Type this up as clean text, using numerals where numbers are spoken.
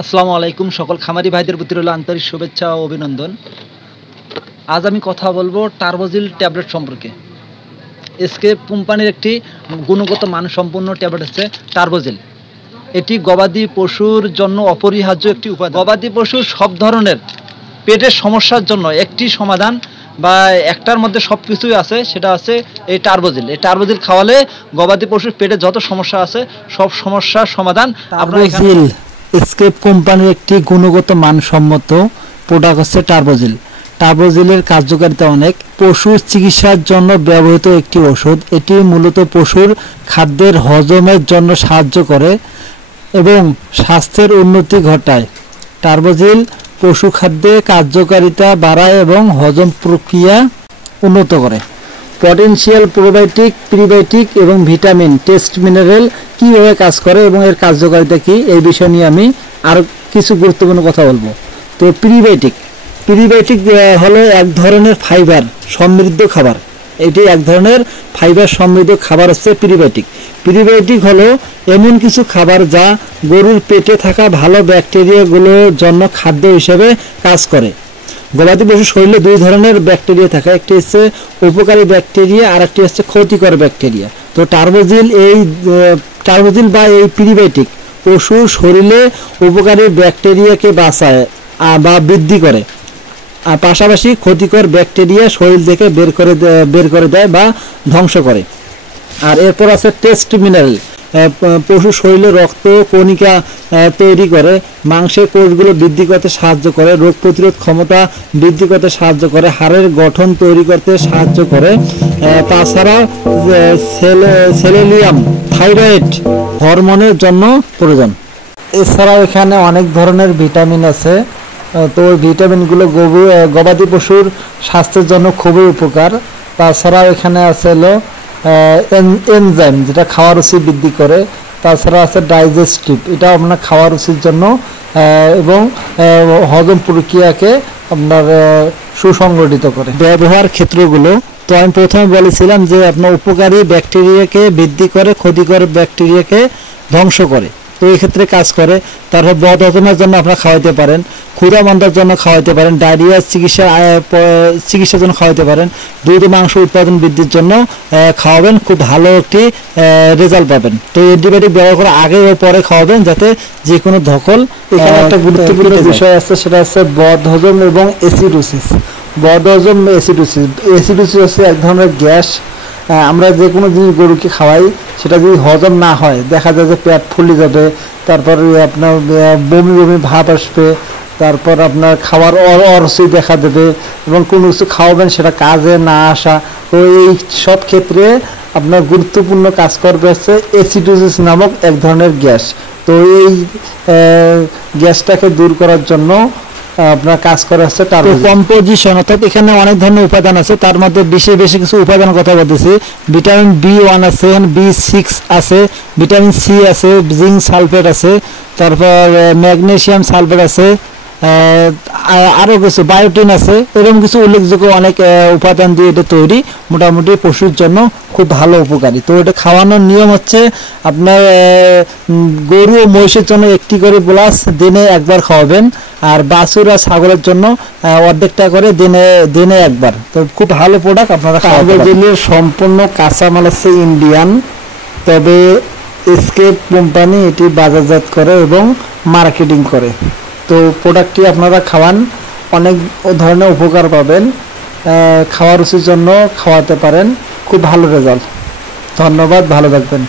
আসসালামু আলাইকুম সকল খামারি ভাইদের প্রতি রইল আন্তরিক শুভেচ্ছা ও অভিনন্দন। আজ আমি কথা বলবো টার্বোজিল ট্যাবলেট সম্পর্কে। এসকেপ কোম্পানির একটি গুণগত মানসম্পন্ন ট্যাবলেট হচ্ছে টার্বোজিল। এটি গবাদি পশুর জন্য অপরিহার্য একটি উপাদান। গবাদি পশুর সব ধরনের পেটের সমস্যার জন্য একটি সমাধান বা একটার মধ্যে সব কিছুই আছে, সেটা আছে এই টার্বোজিল। এই টার্বোজিল খাওয়ালে গবাদি পশুর পেটে যত সমস্যা আছে সব সমস্যার সমাধান আপনারা এখানে। এসকেপ কোম্পানির একটি গুণগত মানসম্মত প্রোডাক্ট হচ্ছে টার্বোজিল। টার্বোজিলের কার্যকারিতা অনেক। পশুর চিকিৎসার জন্য ব্যবহৃত একটি ওষুধ। এটি মূলত পশুর খাদ্যের হজমের জন্য সাহায্য করে এবং স্বাস্থ্যের উন্নতি ঘটায়। টার্বোজিল পশু খাদ্যে কার্যকারিতা বাড়ায় এবং হজম প্রক্রিয়া উন্নত করে। পটেনশিয়াল প্রোবায়োটিক, প্রিবায়োটিক এবং ভিটামিন টেস্ট মিনারেল কীভাবে কাজ করে এবং এর কার্যকারিতা কী, এই বিষয় নিয়ে আমি আরও কিছু গুরুত্বপূর্ণ কথা বলবো। তো প্রিবায়োটিক হলো এক ধরনের ফাইবার সমৃদ্ধ খাবার। এটি এক ধরনের ফাইবার সমৃদ্ধ খাবার হচ্ছে প্রিবায়োটিক হলো এমন কিছু খাবার যা গরুর পেটে থাকা ভালো ব্যাকটেরিয়াগুলোর জন্য খাদ্য হিসেবে কাজ করে। গবাদি পশুর শরীরে দুই ধরনের ব্যাকটেরিয়া থাকে, একটি হচ্ছে উপকারী ব্যাকটেরিয়া আর একটি হচ্ছে ক্ষতিকর ব্যাকটেরিয়া। তো টার্বোজিল বা এই প্রিবায়োটিক পশুর শরীরে উপকারী ব্যাকটেরিয়াকে বাঁচায় বা বৃদ্ধি করে, আর পাশাপাশি ক্ষতিকর ব্যাকটেরিয়া শরীর থেকে বের করে দেয় বা ধ্বংস করে। আর এরপর আছে টেস্ট মিনারেল। পশুর শরীরে রক্ত কণিকা তৈরি করে, মাংসের কোষগুলো বৃদ্ধি করতে সাহায্য করে, রোগ প্রতিরোধ ক্ষমতা বৃদ্ধি করতে সাহায্য করে, হাড়ের গঠন তৈরি করতে সাহায্য করে। তাছাড়া সেলেনিয়াম থাইরয়েড হরমোনের জন্য প্রয়োজন। এছাড়াও এখানে অনেক ধরনের ভিটামিন আছে। তো ওই ভিটামিনগুলো গবাদি পশুর স্বাস্থ্যের জন্য খুবই উপকার। তাছাড়াও এখানে আছে হলো এনজাইম, যেটা খাওয়ার রুচি বৃদ্ধি করে। তাছাড়া আছে ডাইজেস্টিভ, এটা আপনার খাওয়ার রুচির জন্য এবং হজম প্রক্রিয়াকে আপনার সুসংগঠিত করে। ব্যবহার ক্ষেত্রগুলো তো আমি প্রথমে বলেছিলাম যে আপনার উপকারী ব্যাকটেরিয়াকে বৃদ্ধি করে, ক্ষতিকর ব্যাকটেরিয়াকে ধ্বংস করে। তো এই ক্ষেত্রে কাজ করে। তারপর বদ হজমের জন্য আপনারা খাওয়াইতে পারেন, ক্ষুধা মন্দার জন্য খাওয়াইতে পারেন, ডায়রিয়ার চিকিৎসার জন্য খাওয়াইতে পারেন, দুধ মাংস উৎপাদন বৃদ্ধির জন্য খাওয়াবেন, খুব ভালো একটি রেজাল্ট পাবেন। তো অ্যান্টিবায়োটিক ব্যবহার করার আগে ও পরে খাওয়াবেন, যাতে যে কোনো ধকল। এখানে একটা গুরুত্বপূর্ণ বিষয় আছে, সেটা হচ্ছে বদ হজম এবং অ্যাসিডোসিস। অ্যাসিডোসিস হচ্ছে এক ধরনের গ্যাস। আমরা যে কোনো জিনিস গরুকে খাওয়াই, সেটা যদি হজম না হয় দেখা যায় যে পেট ফুলে যাবে, তারপর আপনার বমি ভাব আসবে, তারপর আপনার খাওয়ার অরুচি দেখা দেবে এবং কোনো কিছু খাওয়াবেন সেটা কাজে না আসা। তো এই সব ক্ষেত্রে আপনার গুরুত্বপূর্ণ কাজ করবে হচ্ছে অ্যাসিডোসিস নামক এক ধরনের গ্যাস। তো এই গ্যাসটাকে দূর করার জন্য আপনার কাজ করে হচ্ছে কম্পোজিশন, অর্থাৎ এখানে অনেক ধরনের উপাদান আছে। তার মধ্যে বেশি কিছু উপাদানের কথা বলতেছি। ভিটামিন B1 আছে, B6 আছে, ভিটামিন C আছে, জিঙ্ক সালফেট আছে, তারপর ম্যাগনেসিয়াম সালফেট আছে, আরও কিছু বায়োটিন আছে। এরকম কিছু উল্লেখযোগ্য অনেক উপাদান দিয়ে এটা তৈরি। মোটামুটি পশুর জন্য খুব ভালো উপকারী। তো এটা খাওয়ানোর নিয়ম হচ্ছে আপনার গরু ও মহিষের জন্য একটি করে গ্লাস দিনে একবার খাওয়াবেন, আর বাছুর আর ছাগলের জন্য অর্ধেকটা করে দিনে একবার। তো খুব ভালো প্রোডাক্ট আপনারা। টার্বোজিলের সম্পূর্ণ কাঁচামাল হচ্ছে ইন্ডিয়ান, তবে এসকেপ কোম্পানি এটি বাজারজাত করে এবং মার্কেটিং করে। তো প্রোডাক্টটি আপনারা খাওয়ান, অনেক ধরনের উপকার পাবেন। খাওয়ার রুচির জন্য খাওয়াতে পারেন, খুব ভালো রেজাল্ট। ধন্যবাদ, ভালো থাকবেন।